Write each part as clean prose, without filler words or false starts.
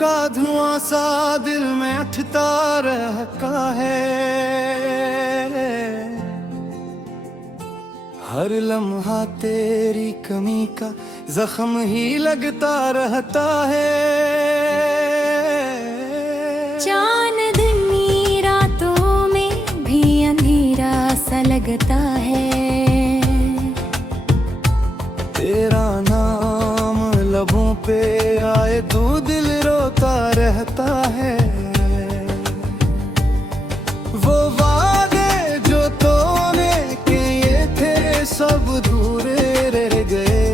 का धुआं सा दिल में उठता रहता है। हर लम्हा तेरी कमी का जख्म ही लगता रहता है। चांदनी रातों में भी अंधेरा सा लगता है। तेरा नाम लबों पे आए तो दिल रोता रहता है। वो वादे जो तूने किए थे सब अधूरे रह गए।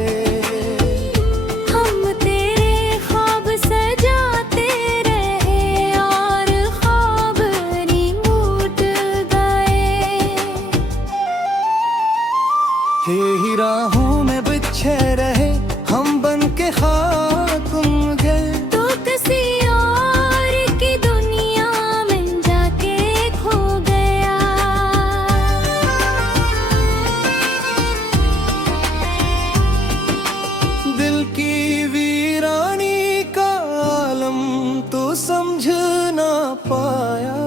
हम तेरे ख्वाब सजाते रहे और ख्वाब नहीं टूट गए। ही राहों में बिछे रहे हम बन के खाक गए। तो किसी और की दुनिया में जाके खो गया। दिल की वीरानी का आलम तो समझ ना पाया।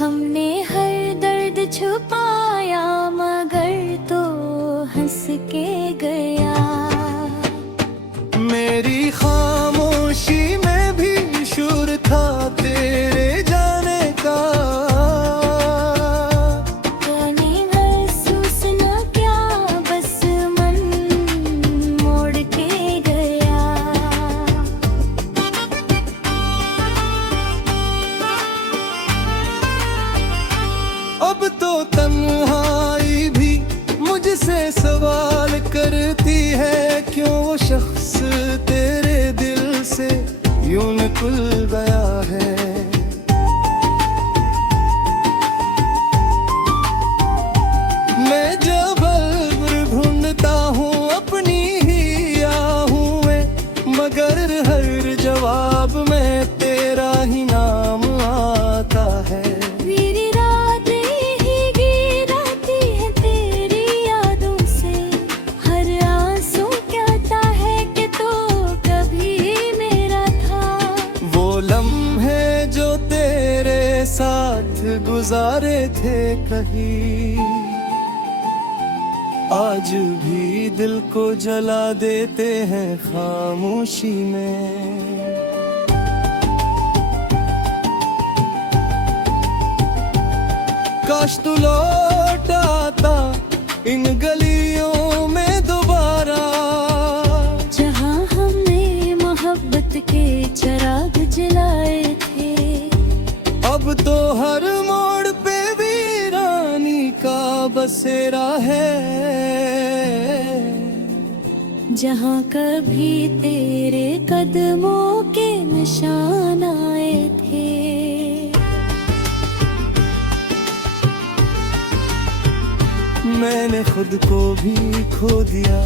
हमने हर दर्द छुपाया मगर तो हंस के गया। मेरी खामोशी में भी शुर था तेरे जाने का। मैंने महसूस न क्या बस मन मोड़ के गया। अब तो तन्हाई भी मुझसे सवाल करती है। क्यों वो शख्स तेरे दिल से यूं निकल गया है। मैं जब ढूंढता हूँ अपनी ही आहूं मगर हर जवाब में तेरा ही नाम आता है। मेरी रातें ही गिराती है तेरी यादों से। हर आंसू कहता है कि तू कभी मेरा था। वो लम्हे जो तेरे साथ गुजारे थे कहीं आज भी दिल को जला देते हैं खामोशी में। काश तू लौट आता इन गलियों में दोबारा। जहाँ हमने मोहब्बत के चिराग जलाए थे। अब तो हर मोड़ पे वीरानी का बसेरा है। जहाँ कभी तेरे कदमों के निशान आए थे। मैंने खुद को भी खो दिया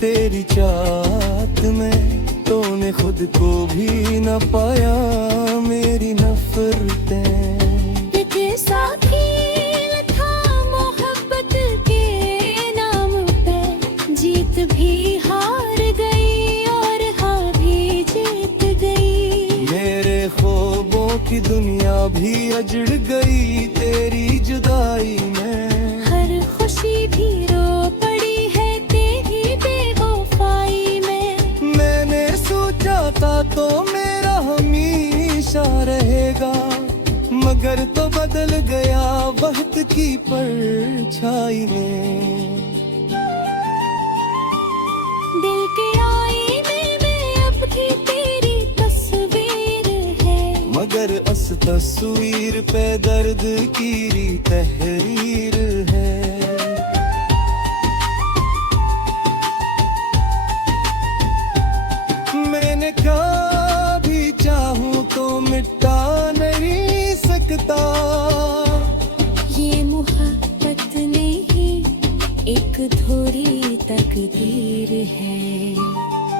तेरी चाहत में। तूने खुद को भी न पाया मेरी नफरतें। ये साखील था मोहब्बत के नाम पे। जीत भी हार गई और हार भी जीत गई। मेरे ख्वाबों की दुनिया भी अजड़ गई तेरी जुदाई में। हर खुशी भी रो पड़ी है तेरी बेवफाई में। मैंने सोचा था तो मेरा हमेशा रहेगा मगर तो बदल गया वक्त की परछाई में। दिल के आईने में अब भी तेरी तस्वीर है। मगर उस तस्वीर पे दर्द की तहरीर है। मैंने कहा भी चाहूं तो मिटा नहीं सकता। ये मोहब्बत नहीं एक थोड़ी तकदीर है।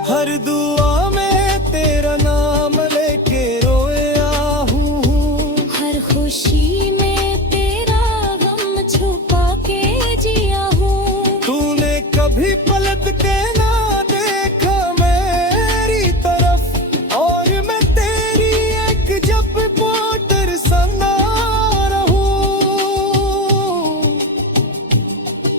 हर दुआ में तेरा नाम लेके रोया हूँ। हर खुशी में तेरा गम छुपा के जिया हूँ। तूने कभी पलट के ना देखा मेरी तरफ और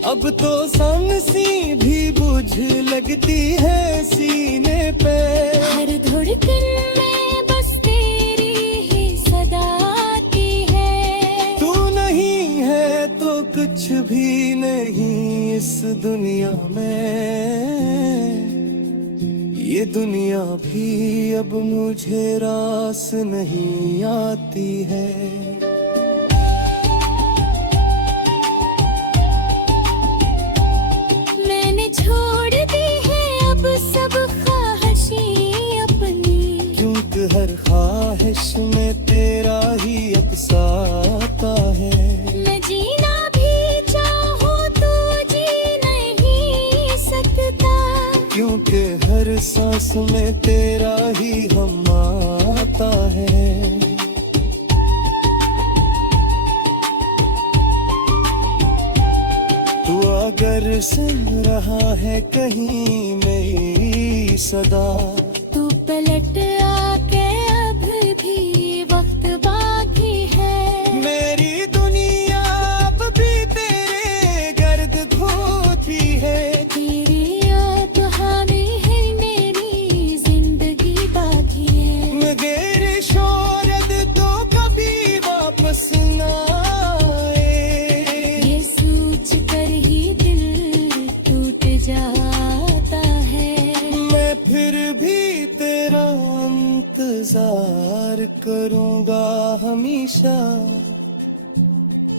अब तो सांसी भी बुझ लगती है सीने पे। हर धड़कन में बस तेरी ही सदा आती है। तू नहीं है तो कुछ भी नहीं इस दुनिया में। ये दुनिया भी अब मुझे रास नहीं आती है। मैंने छोड़ दी है अब सब ख्वाहिशें अपनी, क्योंकि हर ख्वाहिश में तेरा ही अफसाता है। मैं जीना भी चाहूँ तो जी नहीं सकता, क्योंकि हर सांस में तेरा ही हम आता है। तू अगर सुन रहा है कहीं मेरी सदा, तू पलट आके अब भी वक्त बाकी है। मेरी दुनिया अब भी तेरे गर्द खोती है। तेरी याद हामी है मेरी जिंदगी बाकी है। मगर शोरत तो कभी वापस ना आए, ये सोच कर ही दिल टूट जाता है। मैं फिर भी तेरा इंतजार करूंगा हमेशा,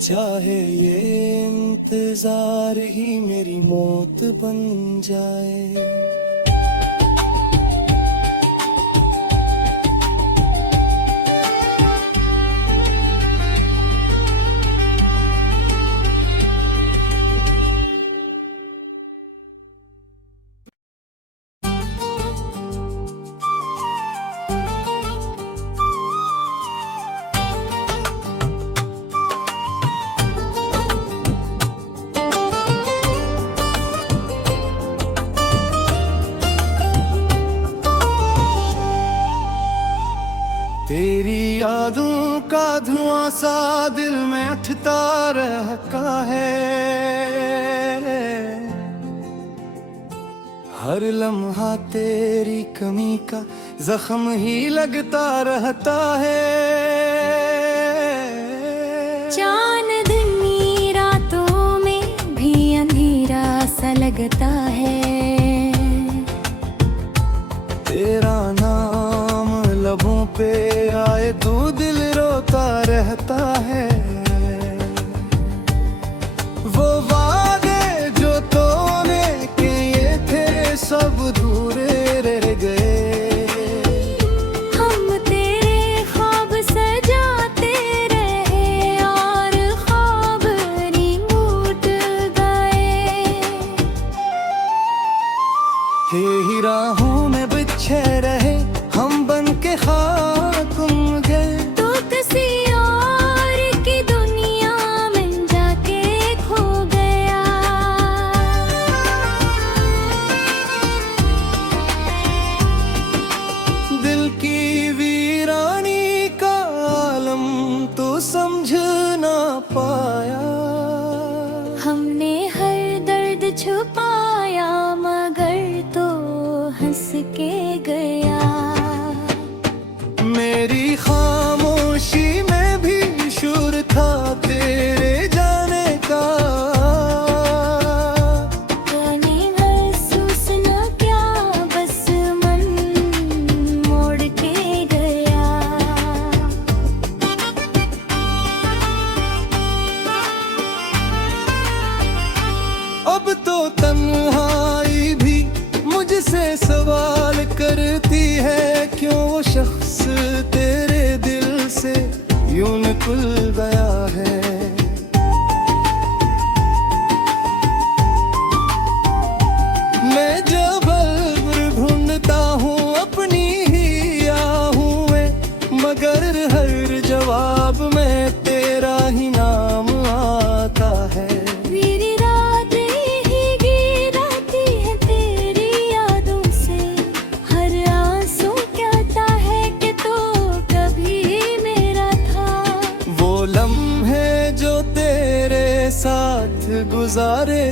चाहे ये इंतजार ही मेरी मौत बन जाए। तेरी यादों का धुआं सा दिल में उठता रहता है। हर लम्हा तेरी कमी का जख्म ही लगता रहता है। चांदनी रातों में भी अंधेरा सा लगता है। तेरा नाम लबों पे आए तो दिल रोता रहता है। वो वादे जो तूने किए थे सब अधूरे रह गए। हम तेरे ख्वाब सजाते रहे और ख्वाब नहीं टूट गए। ही राहों में बिछे रहे हम बन के खाक गए। तो किसी और की दुनिया में जाके खो गया। दिल की वीरानी का आलम तो समझ ना पाया। हमने हर दर्द छुपाया मगर तो हंस के गया। मेरी खामोशी में भी शुर था तेरे जाने का। मैंने महसूस न क्या बस मन मोड़ के गया। अब तो तन्हाई भी मुझसे सवाल करती है, क्यों वो शख्स तेरे दिल से यूं निकल गया है। मैं जब ढूंढता हूँ अपनी ही आहूं, मगर हर जवाब में तेरा ही नाम आता है। मेरी रात ही गिराती है तेरी यादों से। हर आंसू कहता है कि तू कभी मेरा था। वो लम्हा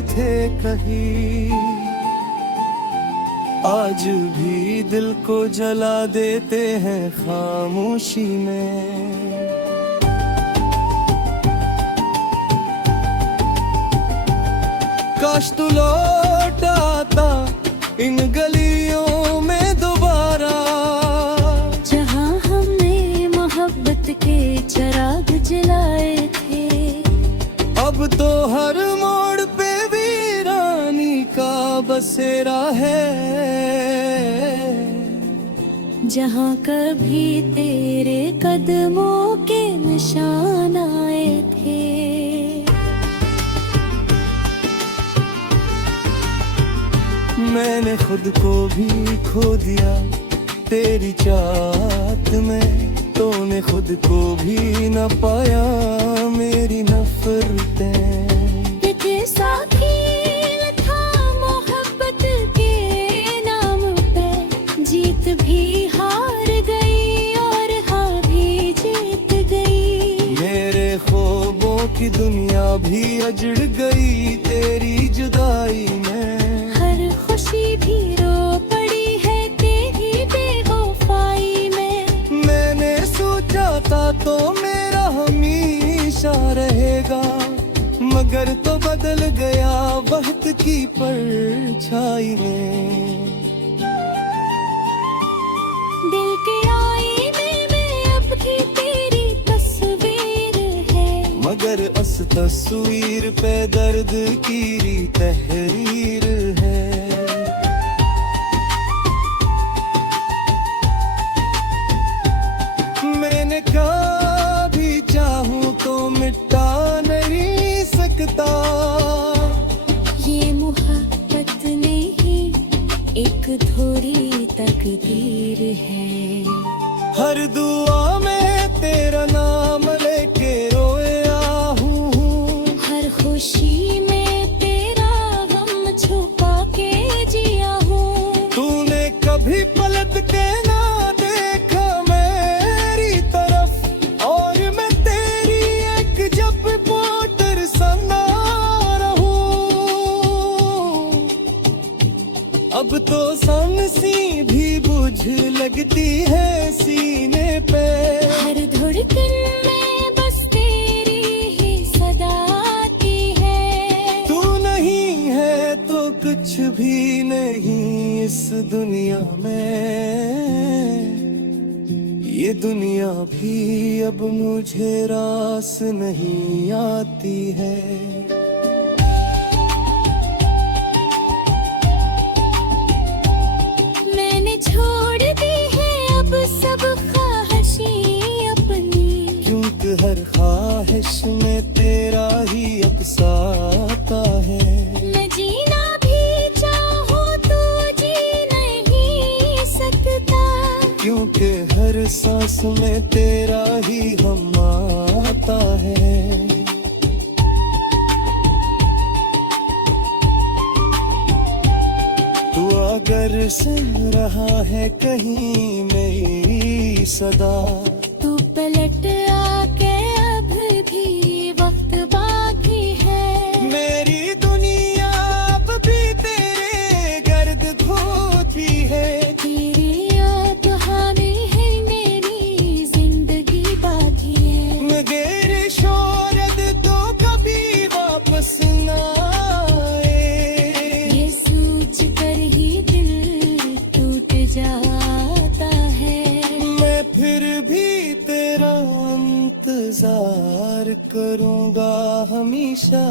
थे कहीं, आज भी दिल को जला देते हैं खामोशी में। काश तू लौट आता इन गलियों में दोबारा, जहाँ हमने मोहब्बत के चिराग जलाए थे। अब तो हर मोड़ पे वीरानी का बसेरा है, जहाँ कभी तेरे कदमों के निशान आए थे। मैंने खुद को भी खो दिया तेरी चाहत में, तूने खुद को भी न पाया मेरी नफरतें। ये कैसा खेल था मोहब्बत के नाम पे, जीत भी हार गई और हार भी जीत गई। मेरे ख्वाबों की दुनिया भी अजड़ गई तेरी जुदाई में, हर खुशी भी रो पड़ी है तेरी बेवफाई में। मैंने सोचा था तो मेरा हमेशा रहेगा, मगर तो बदल गया वक्त की परछाई में। दिल के आईने में अब भी तेरी तस्वीर है, मगर उस तस्वीर पे दर्द की तहरीर है। मैंने कहा भी चाहूं तो मिटा नहीं सकता, ये मोहब्बत नहीं एक थोड़ी तकदीर है। हर दुआ में तेरा नाम लेके रोया हूँ, हर खुशी में तेरा गम छुपा के जिया हूँ। तूने कभी पलट के ना देखा मेरी तरफ, और मैं तेरी एक जब पोटर सना रहूं। अब तो सी भी बुझ लगती है सीने पे, हर धड़कन में बस तेरी ही सदा आती है। तू नहीं है तो कुछ भी नहीं इस दुनिया में, ये दुनिया भी अब मुझे रास नहीं आती है। मैंने छोड़ दी है अब सब ख्वाहिशें अपनी, क्योंकि हर ख्वाहिश में तेरा ही अक्साता है। मैं जीना भी चाहूँ तो जी नहीं सकता, क्योंकि हर सांस में तेरा ही हम आता है। तू अगर सुन रहा है कहीं मेरी सदा, तू पलट आके अब भी वक्त बाकी है। मेरी दुनिया अब भी तेरे गर्द खोती है। तेरी याद हावी है मेरी जिंदगी बाकी है, मगर शोरत तो कभी वापस ना आए, ये सोच कर ही दिल टूट जाता है। मैं फिर भी तेरा इंतजार करूंगा हमेशा,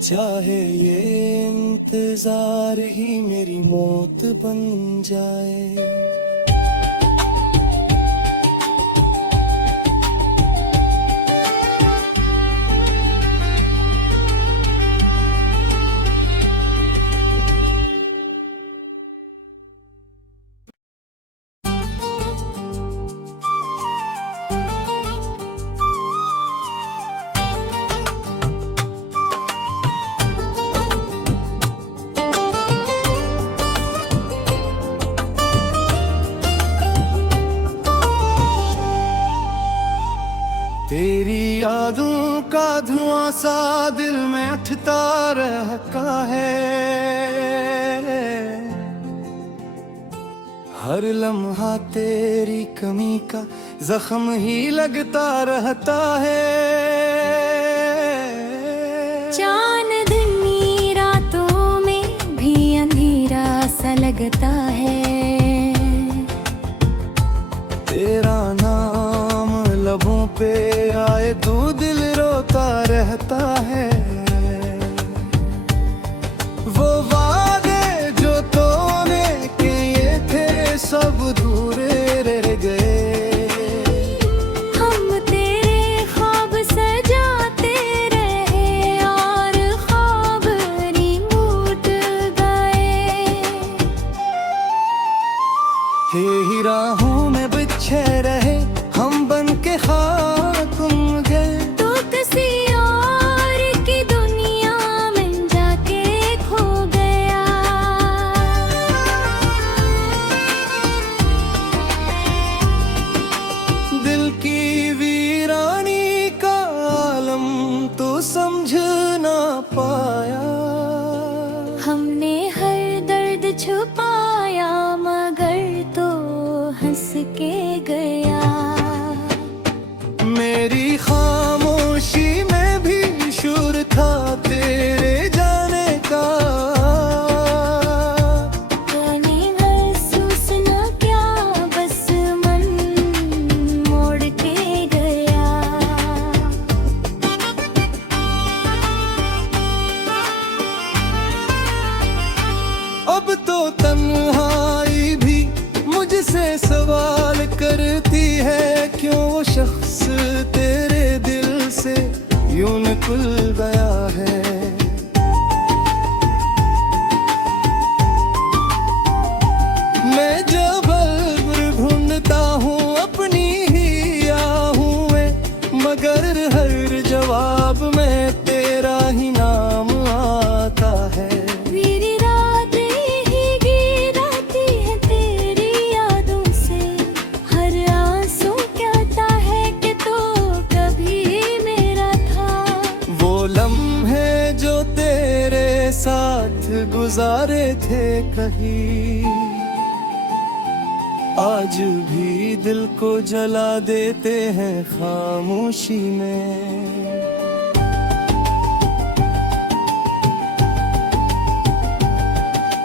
चाहे ये इंतजार ही मेरी मौत बन जाए। लगता रहता है, हर लम्हा तेरी कमी का जख्म ही लगता रहता है। चांदनी रातों में भी अंधेरा सा लगता है, तेरा नाम लबों पे आए तो दिल रोता रहता है। वो वादे जो तूने किए थे सब अधूरे रह गए, हम तेरे ख्वाब सजाते रहे और ख्वाब नहीं टूट गए। ही राहों में बिछे रहे हम बन के खाक गए, तो किसी और की दुनिया में जाके खो गया। दिल की वीरानी का आलम तो समझ ना पाया, हमने हर दर्द छुपाया मगर तो हंस के गया। मेरी खामोशी में भी शुर था तेरे जाने का, मैंने महसूस न क्या बस मन मोड़ के गया। अब तो तन्हाई भी मुझसे सवाल करती है, क्यों वो शख्स तेरे दिल से यूं निकल गया है। मैं जब ढूंढता हूँ अपनी ही आहूं में, मगर हर जवाब में तेरा ही नाम आता है। मेरी रातें ही गिराती है तेरी यादों से, हर आंसू कहता है कि तू कभी मेरा था। वो लम्हे जो तेरे साथ गुजारे थे कहीं, आज भी दिल को जला देते हैं खामोशी में।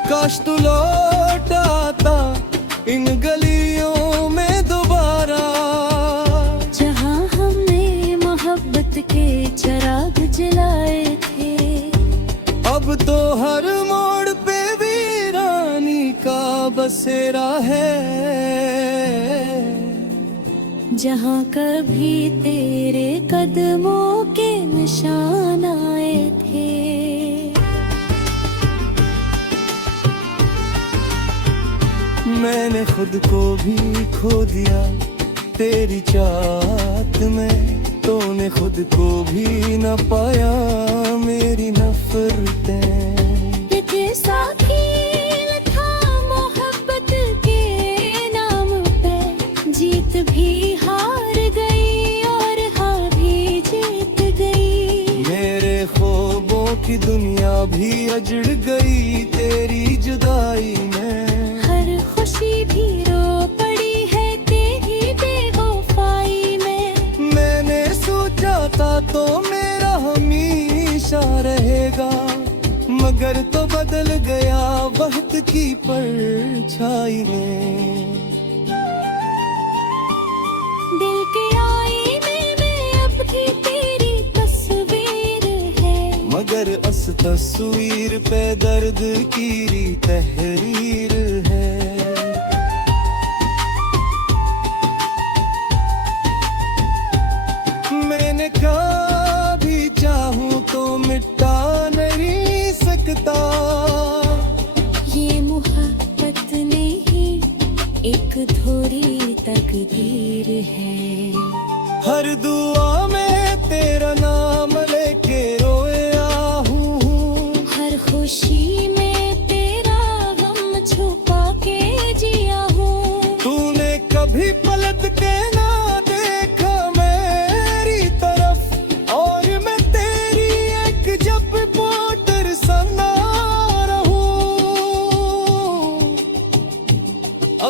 काश तू लौट आता इन गलियों में दोबारा, जहाँ हमने मोहब्बत के चिराग जलाए थे। अब तो हर मोड़ पे वीरानी का बसेरा है, जहाँ कभी तेरे कदमों के निशान आए थे। मैंने खुद को भी खो दिया तेरी चाहत में, तूने खुद को भी न पाया मेरी नफरतें। ये साखील था मोहब्बत के नाम पे, जीत भी हार गई और हार भी जीत गई। मेरे ख्वाबों की दुनिया भी अजड़ गई तेरी जुदाई में, हर खुशी भी रो पड़ी है तेरी बेवफाई में। मैंने सोचा था तो मेरा हमेशा रहेगा, मगर तो बदल गया वक्त की परछाई में। दिल के आईने में अब भी तेरी तस्वीर है, मगर उस तस्वीर पे दर्द की तहरीर है। मैंने कहा भी चाहूं तो मिटा नहीं सकता, ये मोहब्बत नहीं एक धोरी तकदीर है। हर दुआ में तेरा नाम लेके रोया हूँ, हर खुशी में तेरा गम छुपा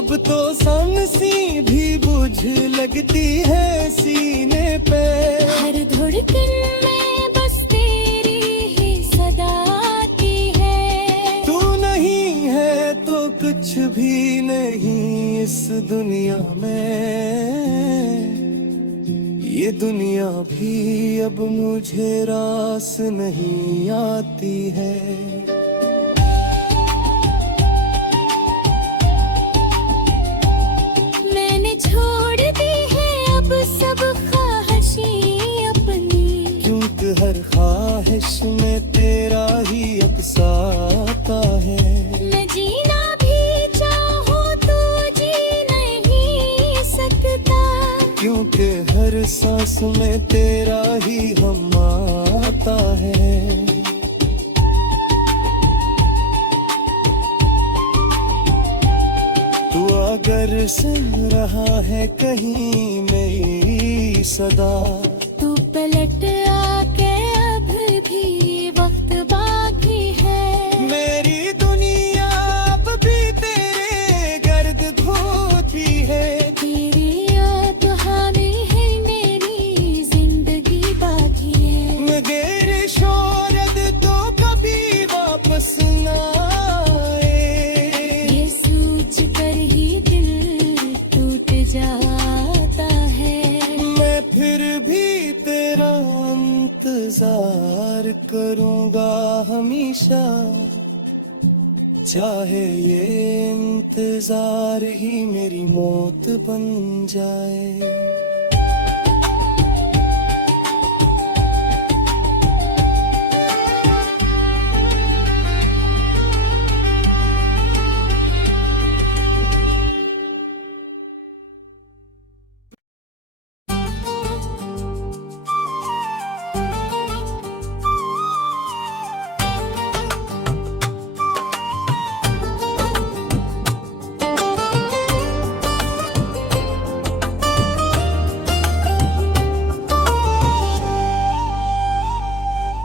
अब तो सांसी भी बुझ लगती है सीने पे। हर धड़कन में बस तेरी ही सदा आती है। तू नहीं है तो कुछ भी नहीं इस दुनिया में। ये दुनिया भी अब मुझे रास नहीं आती है। मैंने छोड़ दी है अब सब ख्वाहिशें अपनी। क्योंकि हर ख्वाहिश में तेरा ही अक्स आता है। मैं जीना भी चाहूँ तो जी नहीं सकता। क्योंकि हर सांस में तेरा ही हम आता है। तू अगर सुन रहा है कहीं मेरी सदा, तू पलट आके अब भी वक्त बाकी है। मेरी दुनिया अब भी तेरे गर्द घोती है। तेरी याद हामी है मेरी जिंदगी बाकी है। मगर शोरत तो कभी वापस ना आए। ये सोच कर ही दिल टूट जाता है। मैं फिर भी तेरा इंतजार करूंगा हमेशा, चाहे ये इंतजार ही मेरी मौत बन जाए।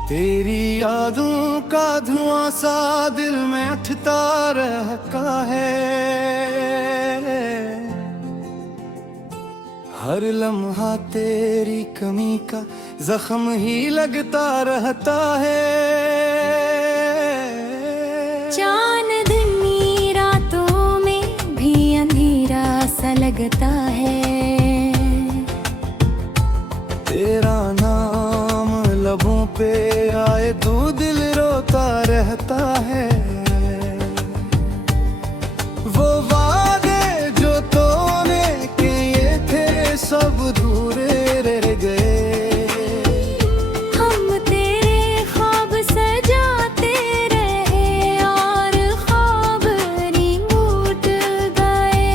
तेरी यादों का धुआं सा दिल में उठता रहता है। हर लम्हा तेरी कमी का जख्म ही लगता रहता है। चांदनी रातों में भी अंधेरा सा लगता है। तेरा नाम लबों पे आए तो दिल रोता रहता है। वो वादे जो तूने किए थे सब अधूरे रह गए। हम तेरे ख्वाब सजाते रहे और ख्वाब नहीं टूट गए।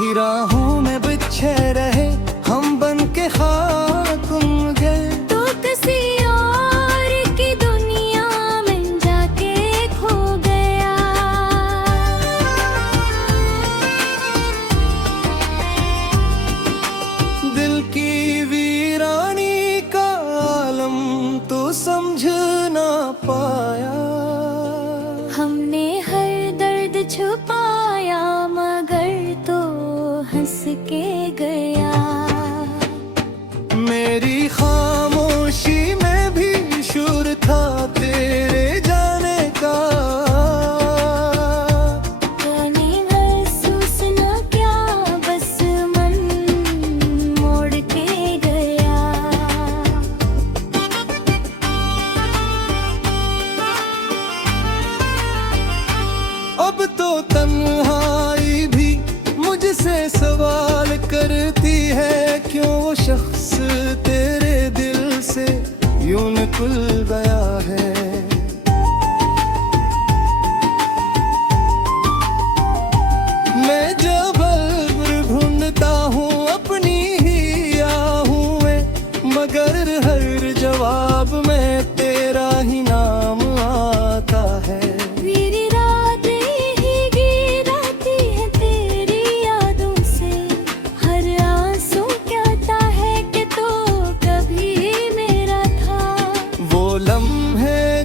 ही राहों में बिछे रहे हम बन के खाक गए। तो किसी और की दुनिया में जाके खो गया। दिल की वीरानी का आलम तो समझ ना पाया। हमने हर दर्द छुपाया मगर तो हंस के गया। मेरी खामोशी में भी शुर था तेरे जाने का। जाने महसूस न क्या बस मन मोड़ के गया। अब तो तन्हाई भी मुझसे सवाल करती है। क्यों वो शख्स तेरे दिल से यूं निकल गया है। मैं जब ढूंढता हूँ अपनी ही आहूं में, मगर हर जवाब में तेरा ही नाम आता है। मेरी रातें ही गिराती है तेरी यादों से। हर आंसू कहता है कि तो कभी मेरा था। वो लम्हे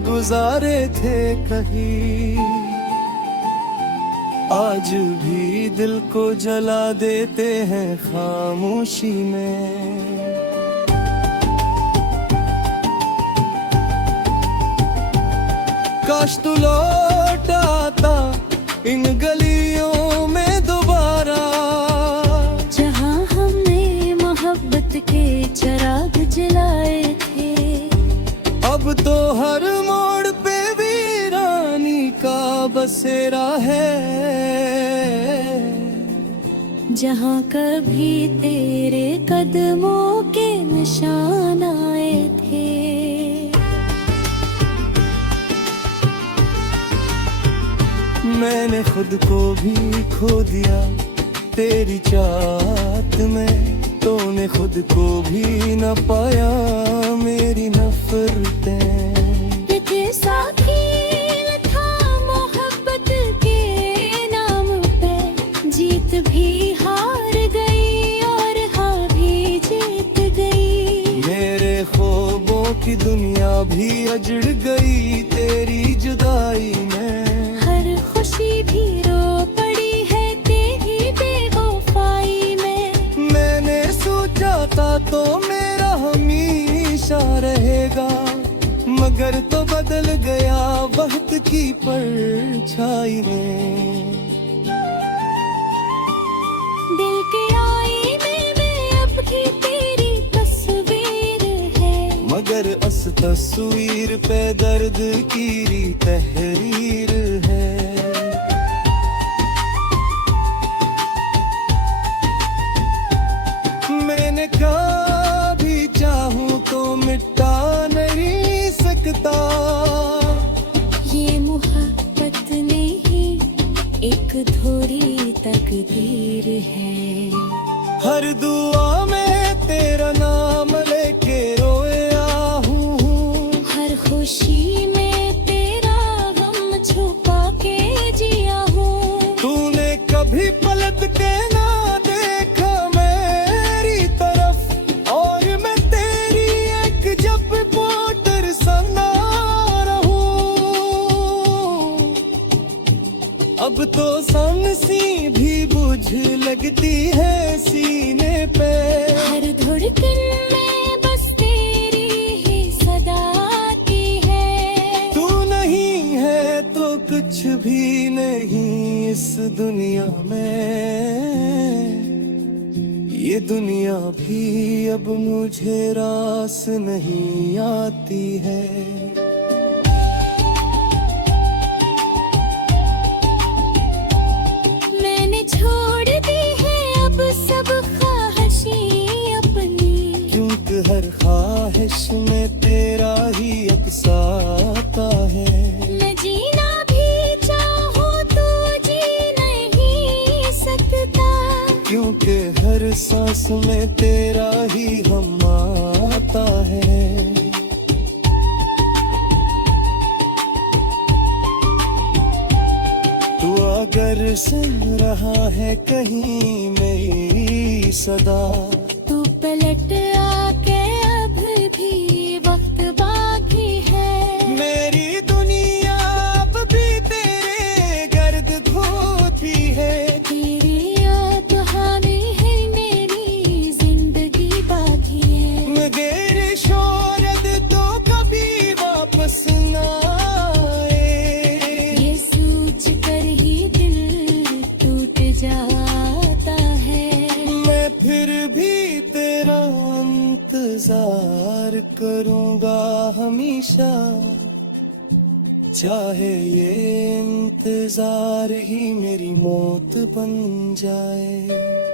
गुजारे थे कहीं, आज भी दिल को जला देते हैं खामोशी में। काश तू लौट आता इन गलियों में दोबारा, जहाँ हमने मोहब्बत के चिराग जलाए थे। अब तो हर मोड़ पे वीरानी का बसेरा है, जहाँ कभी तेरे कदमों के निशान आए थे। मैंने खुद को भी खो दिया तेरी चाहत में, तूने खुद को भी न पाया मेरी नफरतें। ये साखी था मोहब्बत के नाम पे, जीत भी हार गई और हार भी जीत गई। मेरे ख्वाबों की दुनिया भी अजड़ गई तेरी जुदाई में, हर खुशी भी रो पड़ी है तेरी बेवफाई में। मैंने सोचा था तो मेरा हमेशा रहेगा, मगर तो बदल गया वक्त की परछाई में। दिल के आईने में अब भी तेरी तस्वीर है, मगर उस तस्वीर पे दर्द की तहरीर है। मैंने कहा भी चाहूं तो मिटा नहीं सकता, ये मोहब्बत नहीं एक थोड़ी तकदीर है। हर दुआ में तेरा नाम लेके रोया हूँ, हर खुशी में तेरा गम छुपा के जिया हूँ। तूने कभी पलट के ना देखा मेरी तरफ, और मैं तेरी एक जब रिपोर्टर सना रहूं। अब तो सी भी बुझ लगती है सीने पे, हर धड़कन में बस तेरी ही सदा आती है। तू नहीं है तो कुछ भी नहीं इस दुनिया में, ये दुनिया भी अब मुझे रास नहीं आती है। मैंने छोड़ दी है अब सब ख्वाहिशें अपनी, क्योंकि हर ख्वाहिश में तेरा ही अक्स आता है। मैं जीना भी चाहूँ तो जी नहीं सकता, क्योंकि हर सांस में तेरा ही हम आता है। तू अगर सुन रहा है कहीं मेरी सदा, तू पलट आके अब भी वक्त बाकी है। मेरी दुनिया अब भी तेरे गर्द घोती है। तेरी याद हामी है मेरी जिंदगी बाकी है। मगर शोहरत तो कभी वापस ना आए, ये सोच कर ही दिल टूट जाता है। मैं फिर भी तेरा इंतजार करूंगा हमेशा, चाहे ये इंतजार ही मेरी मौत बन जाए।